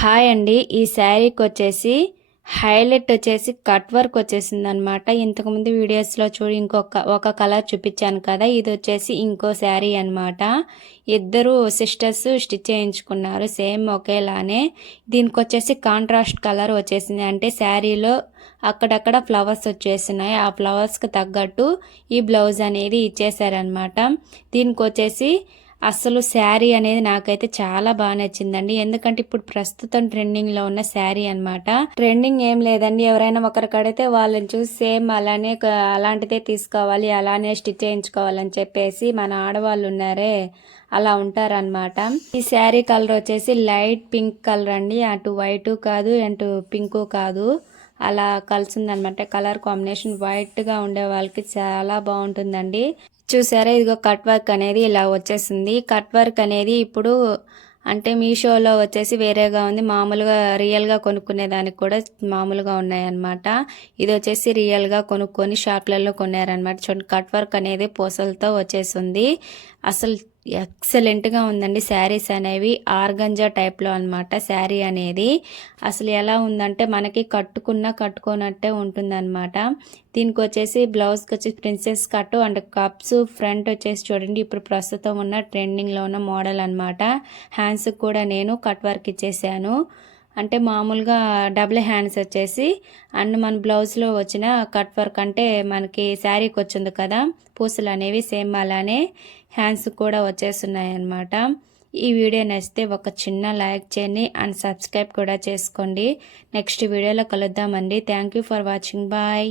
Hi అండి. ఈ శారీకి వచ్చేసి హైలైట్ వచ్చేసి కట్ వర్క్ వచ్చేసింది అనమాట ఇంతకుముందు వీడియోస్లో చూడి ఇంకొక ఒక కలర్ చూపించాను కదా. ఇది వచ్చేసి ఇంకో శారీ అనమాట ఇద్దరు సిస్టర్స్ స్టిచ్ చేయించుకున్నారు. సేమ్ ఒకేలానే. దీనికి వచ్చేసి కాంట్రాస్ట్ కలర్ వచ్చేసింది. అంటే శారీలో అక్కడక్కడ ఫ్లవర్స్ వచ్చేసినాయి. ఆ ఫ్లవర్స్కి తగ్గట్టు ఈ బ్లౌజ్ అనేది ఇచ్చేసారనమాట దీనికి వచ్చేసి అసలు శారీ అనేది నాకైతే చాలా బాగా నచ్చిందండి. ఎందుకంటే ఇప్పుడు ప్రస్తుతం ట్రెండింగ్లో ఉన్న శారీ అనమాట ట్రెండింగ్ ఏం లేదండి. ఎవరైనా ఒకరు కడితే వాళ్ళని చూసి సేమ్ అలానే అలాంటిదే తీసుకోవాలి అలానే స్టిచ్ చేయించుకోవాలని చెప్పేసి మన ఆడవాళ్ళు ఉన్నారే అలా ఉంటారనమాట ఈ శారీ కలర్ వచ్చేసి లైట్ పింక్ కలర్ అండి. అటు వైట్ కాదు అటు పింక్ కాదు. అలా కలిసిందనమాట. కలర్ కాంబినేషన్ వైట్గా ఉండే వాళ్ళకి చాలా బాగుంటుందండి. చూసారా? ఇదిగో కట్ వర్క్ అనేది ఇలా వచ్చేసింది. కట్ వర్క్ అనేది ఇప్పుడు అంటే మీషోలో వచ్చేసి వేరేగా ఉంది. మామూలుగా రియల్గా కొనుక్కునే దానికి కూడా మామూలుగా ఉన్నాయన్నమాట. ఇది వచ్చేసి రియల్గా కొనుక్కొని షాప్లలో కొన్నారనమాట చూడండి కట్ వర్క్ అనేది పూసలతో వచ్చేసింది. అసలు ఎక్సలెంట్గా ఉందండి శారీస్ అనేవి. ఆర్గంజా టైప్లో అనమాట శారీ అనేది. అసలు ఎలా ఉందంటే మనకి కట్టుకున్న కట్టుకోనట్టే ఉంటుందన్నమాట. దీనికి వచ్చేసి బ్లౌజ్కి వచ్చి princess cut and cups front వచ్చేసి చూడండి. ఇప్పుడు ప్రస్తుతం ఉన్న ట్రెండింగ్లో ఉన్న మోడల్ అనమాట హ్యాండ్స్కి కూడా నేను కట్ వర్క్ ఇచ్చేసాను. అంటే మామూలుగా డబుల్ హ్యాండ్స్ వచ్చేసి అండ్ మన బ్లౌజ్లో వచ్చిన కట్ వర్క్ అంటే మనకి శారీకి వచ్చింది కదా పూసలు అనేవి సేమ్ అలానే హ్యాండ్స్ కూడా వచ్చేస్తున్నాయి అన్నమాట ఈ వీడియో నచ్చితే ఒక చిన్న లైక్ చేయండి అండ్ సబ్స్క్రైబ్ కూడా చేసుకోండి. నెక్స్ట్ వీడియోలో కలుద్దామండి. Thank for watching. బాయ్.